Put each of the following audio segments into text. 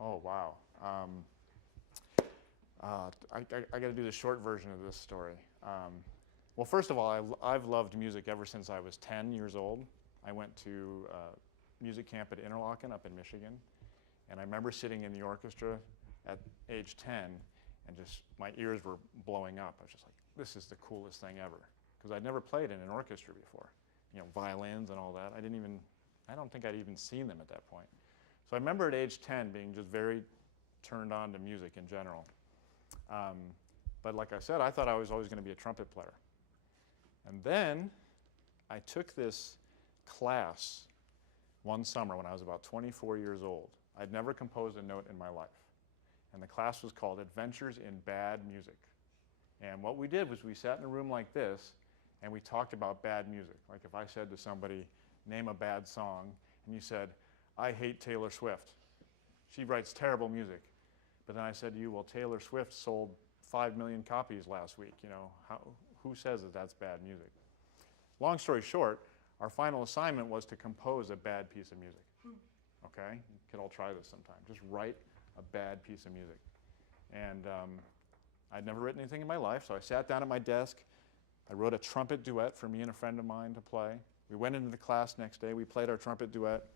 Oh, wow. I got to do the short version of this story. Well, first of all, I've loved music ever since I was 10 years old. I went to music camp at Interlochen up in Michigan, and I remember sitting in the orchestra at age 10, and just my ears were blowing up. I was just like, this is the coolest thing ever, because I'd never played in an orchestra before. You know, violins and all that. I don't think I'd even seen them at that point. So I remember at age 10 being just very turned on to music in general. But like I said, I thought I was always going to be a trumpet player. And then I took this class one summer when I was about 24 years old. I'd never composed a note in my life. And the class was called Adventures in Bad Music. And what we did was we sat in a room like this and we talked about bad music. Like if I said to somebody, name a bad song, and you said, I hate Taylor Swift. She writes terrible music. But then I said to you, well, Taylor Swift sold 5 million copies last week. You know, who says that that's bad music? Long story short, our final assignment was to compose a bad piece of music. Okay? You could all try this sometime. Just write a bad piece of music. And I'd never written anything in my life, so I sat down at my desk. I wrote a trumpet duet for me and a friend of mine to play. We went into the class next day. We played our trumpet duet,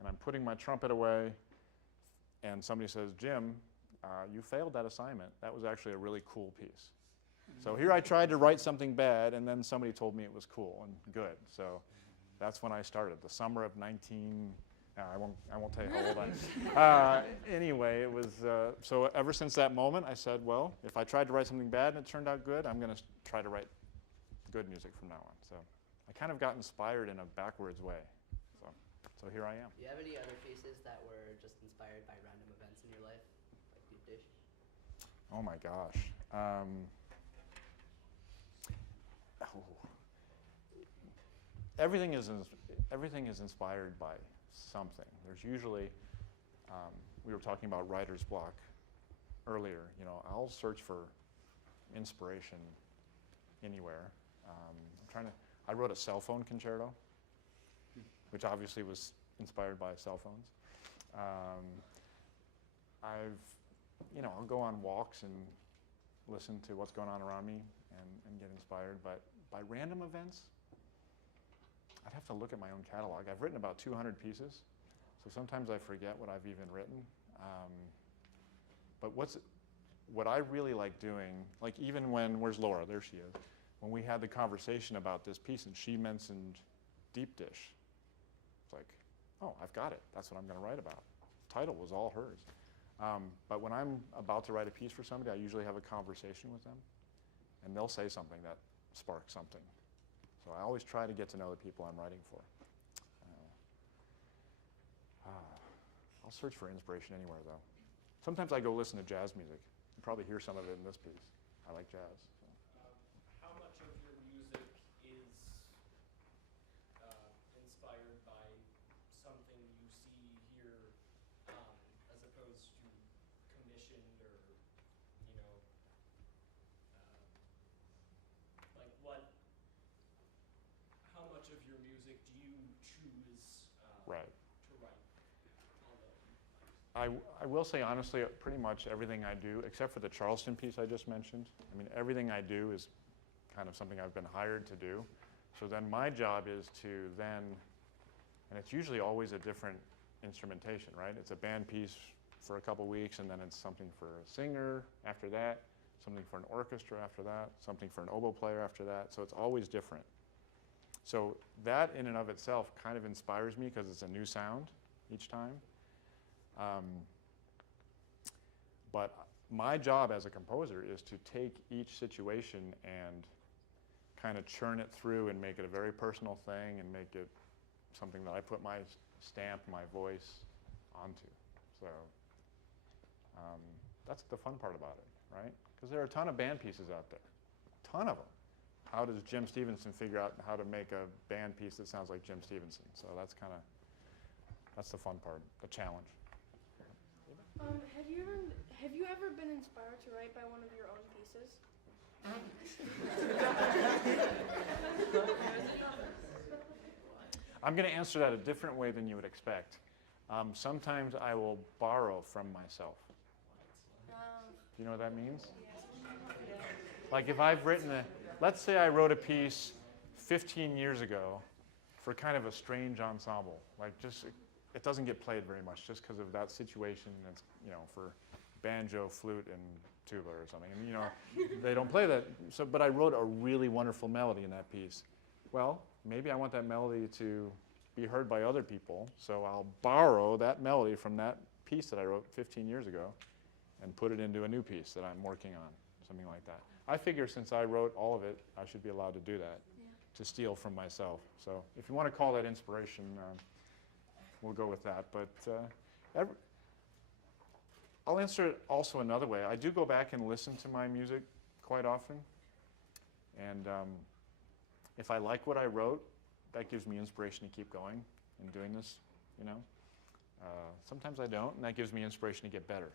and I'm putting my trumpet away, and somebody says, Jim, you failed that assignment. That was actually a really cool piece. So here I tried to write something bad, and then somebody told me it was cool and good. So that's when I started, the summer of 19... I won't tell you how old I am. Anyway, it was, so ever since that moment, I said, well, if I tried to write something bad and it turned out good, I'm going to try to write good music from now on. So I kind of got inspired in a backwards way. So here I am. Do you have any other pieces that were just inspired by random events in your life, like deep dish? Oh my gosh. Everything is inspired by something. There's usually, we were talking about writer's block earlier. You know, I'll search for inspiration anywhere. I wrote a cell phone concerto, which obviously was inspired by cell phones. I'll go on walks and listen to what's going on around me and get inspired. But by random events, I'd have to look at my own catalog. I've written about 200 pieces, so sometimes I forget what I've even written. But what I really like doing, like even when, where's Laura? There she is. When we had the conversation about this piece and she mentioned deep dish, it's like, oh, I've got it. That's what I'm going to write about. The title was all hers. But when I'm about to write a piece for somebody, I usually have a conversation with them, and they'll say something that sparks something. So I always try to get to know the people I'm writing for. I'll search for inspiration anywhere, though. Sometimes I go listen to jazz music. You probably hear some of it in this piece. I like jazz. So. How much of your music is inspired by something you see here, as opposed to commissioned, or, like what? How much of your music do you choose Right. to write? I will say honestly, pretty much everything I do, except for the Charleston piece I just mentioned, I mean, everything I do is kind of something I've been hired to do. So then my job is to then, and it's usually always a different instrumentation, right? It's a band piece for a couple weeks, and then it's something for a singer after that, something for an orchestra after that, something for an oboe player after that. So it's always different. So that in and of itself kind of inspires me because it's a new sound each time. But my job as a composer is to take each situation and kind of churn it through and make it a very personal thing and make it something that I put my stamp, my voice onto. So that's the fun part about it, right? Because there are a ton of band pieces out there, a ton of them. How does Jim Stephenson figure out how to make a band piece that sounds like Jim Stephenson? So that's the fun part, the challenge. Have you ever been inspired to write by one of your own pieces? I'm going to answer that a different way than you would expect. Sometimes I will borrow from myself. Um, Do you know what that means? Like if I've written let's say I wrote a piece 15 years ago for kind of a strange ensemble. Like just, it doesn't get played very much just because of that situation. It's, for banjo, flute, and tuba or something. And, they don't play that. So, but I wrote a really wonderful melody in that piece. Well, maybe I want that melody to be heard by other people. So I'll borrow that melody from that piece that I wrote 15 years ago and put it into a new piece that I'm working on, something like that. I figure since I wrote all of it, I should be allowed to do that, to steal from myself. So if you want to call that inspiration, we'll go with that. But I'll answer it also another way. I do go back and listen to my music quite often. And if I like what I wrote, that gives me inspiration to keep going and doing this, Sometimes I don't, and that gives me inspiration to get better.